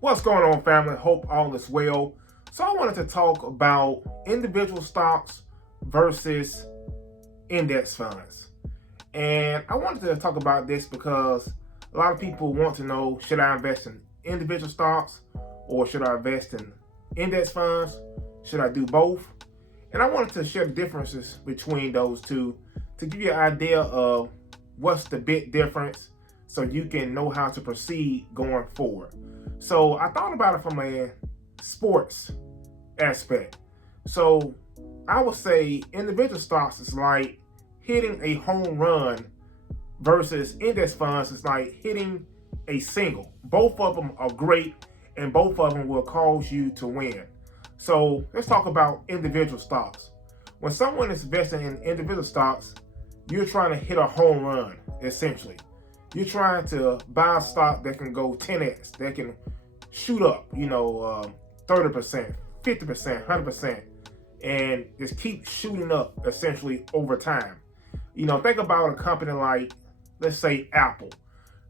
What's going on, family? Hope all is well. So I wanted to talk about individual stocks versus index funds. And I wanted to talk about this because a lot of people want to know, should I invest in individual stocks or should I invest in index funds? Should I do both? And I wanted to share the differences between those two to give you an idea of what's the big difference so you can know how to proceed going forward. So I thought about it from a sports aspect. So I would say individual stocks is like hitting a home run versus index funds is like hitting a single. Both of them are great and both of them will cause you to win. So let's talk about individual stocks. When someone is investing in individual stocks, you're trying to hit a home run, essentially. You're trying to buy a stock that can go 10x, that can shoot up, 30%, 50%, 100%, and just keep shooting up essentially over time. Think about a company like, let's say, Apple.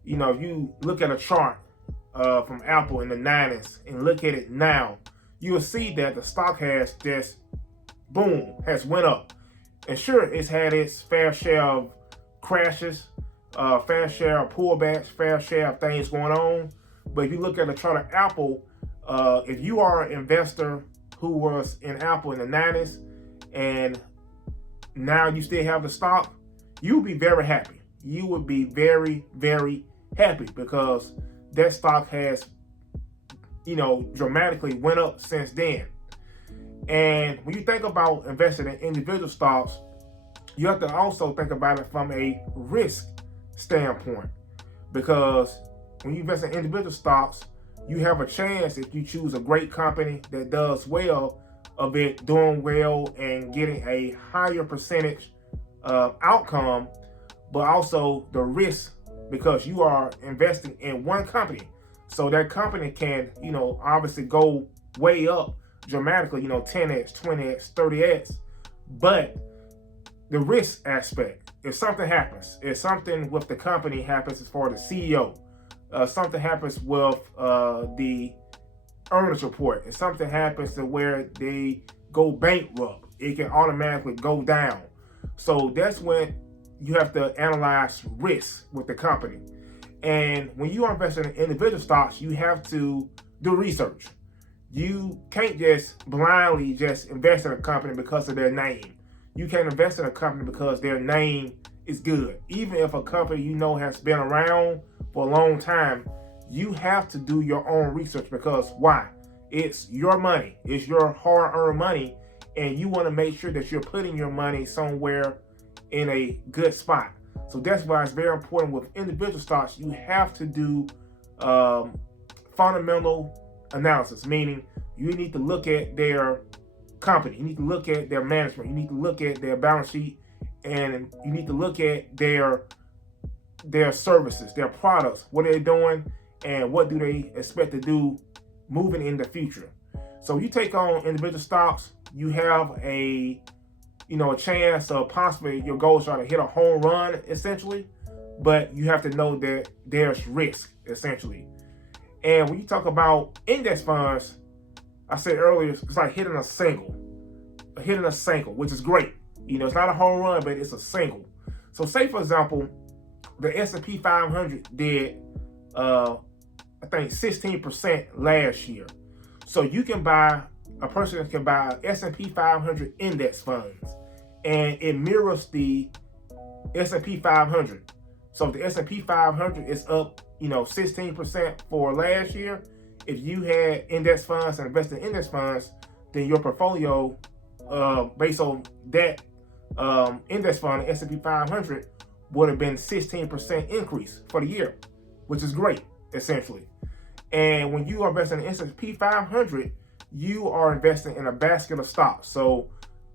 If you look at a chart from Apple in the 90s and look at it now, you'll see that the stock has just, boom, has went up. And sure, it's had its fair share of crashes, fair share of pullbacks, fair share of things going on. But if you look at the chart of Apple, if you are an investor who was in Apple in the 90s and now you still have the stock, you'll be very happy. You would be very, very happy because that stock has, dramatically went up since then. And when you think about investing in individual stocks, you have to also think about it from a risk standpoint. Because when you invest in individual stocks, you have a chance, if you choose a great company that does well, of it doing well and getting a higher percentage outcome, but also the risk because you are investing in one company. So that company can, obviously go way up dramatically, 10x, 20x, 30x. But the risk aspect, if something happens, if something with the company happens as far as the CEO, something happens with the earnings report, if something happens to where they go bankrupt, it can automatically go down. So that's when you have to analyze risk with the company. And when you are investing in individual stocks, you have to do research. You can't just blindly just invest in a company because of their name. You can't invest in a company because their name is good. Even if a company has been around for a long time, you have to do your own research because why? It's your money. It's your hard-earned money, and you want to make sure that you're putting your money somewhere in a good spot. So that's why it's very important with individual stocks. You have to do fundamental analysis, meaning you need to look at their company, you need to look at their management, you need to look at their balance sheet, and you need to look at their services, their products, what are they doing, and what do they expect to do moving in the future. So you take on individual stocks, you have a chance of possibly your goals are to hit a home run essentially, but you have to know that there's risk essentially. And when you talk about index funds, I said earlier, it's like hitting a single, which is great. It's not a home run, but it's a single. So say, for example, the S&P 500 did, I think, 16% last year. So a person can buy S&P 500 index funds, and it mirrors the S&P 500. So if the S&P 500 is up, 16% for last year, if you had index funds and invested in index funds, then your portfolio, based on that index fund, S&P 500, would have been 16% increase for the year, which is great, essentially. And when you are investing in S&P 500, you are investing in a basket of stocks. So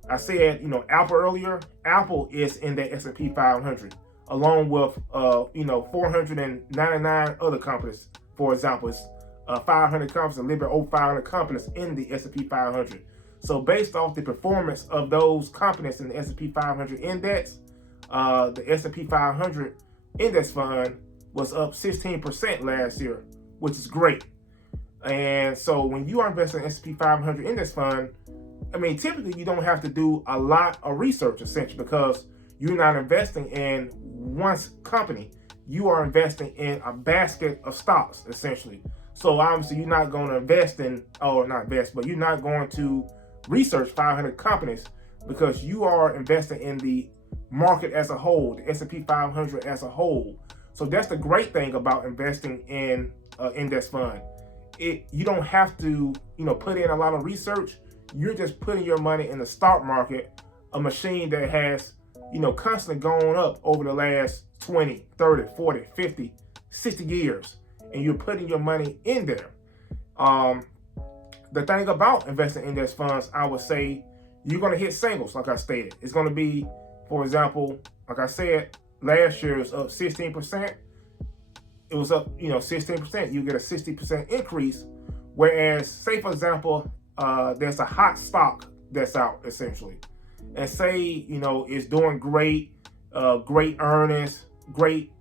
I said, Apple earlier. Apple is in the S&P 500, along with 499 other companies. For example, it's 500 companies, a little bit over 500 companies in the S&P 500. So based off the performance of those companies in the S&P 500 index, the S&P 500 index fund was up 16% last year, which is great. And so when you are investing in S&P 500 index fund, I mean, typically you don't have to do a lot of research essentially, because you're not investing in one company. You are investing in a basket of stocks essentially. So obviously you're not going to invest in, or not invest, but you're not going to research 500 companies, because you are investing in the market as a whole, the S&P 500 as a whole. So that's the great thing about investing in index fund. You don't have to, put in a lot of research. You're just putting your money in the stock market, a machine that has, constantly gone up over the last 20, 30, 40, 50, 60 years. And you're putting your money in there. The thing about investing in index funds, I would say, you're going to hit singles, like I stated. It's going to be, for example, like I said, last year was up 16%. It was up, 16%. You get a 60% increase. Whereas, say, for example, there's a hot stock that's out, essentially. And say, it's doing great, great earnings, great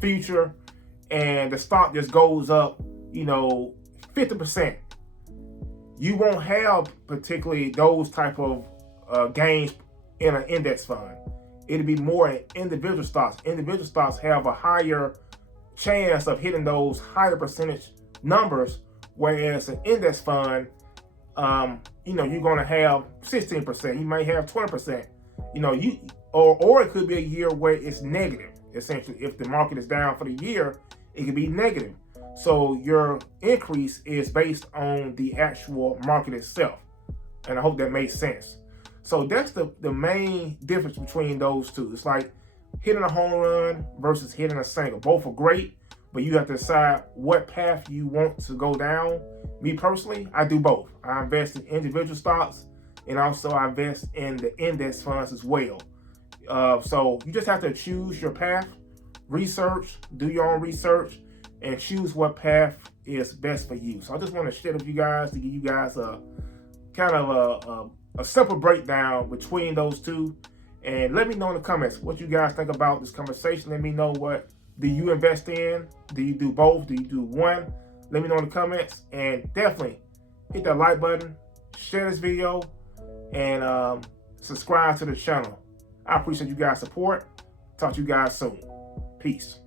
future, and the stock just goes up, 50%. You won't have particularly those type of gains in an index fund. It'll be more in individual stocks. Individual stocks have a higher chance of hitting those higher percentage numbers, whereas an index fund, you're going to have 16%. You might have 20%. Or it could be a year where it's negative. Essentially, if the market is down for the year, it could be negative. So your increase is based on the actual market itself. And I hope that makes sense. So that's the main difference between those two. It's like hitting a home run versus hitting a single. Both are great, but you have to decide what path you want to go down. Me personally, I do both. I invest in individual stocks, and also I invest in the index funds as well. So you just have to choose your path, research, do your own research, and choose what path is best for you. So I just want to share with you guys to give you guys a kind of a simple breakdown between those two. And let me know in the comments what you guys think about this conversation. Let me know, what do you invest in? Do you do both? Do you do one? Let me know in the comments, and definitely hit that like button, share this video, and subscribe to the channel. I appreciate you guys' support. Talk to you guys soon. Peace.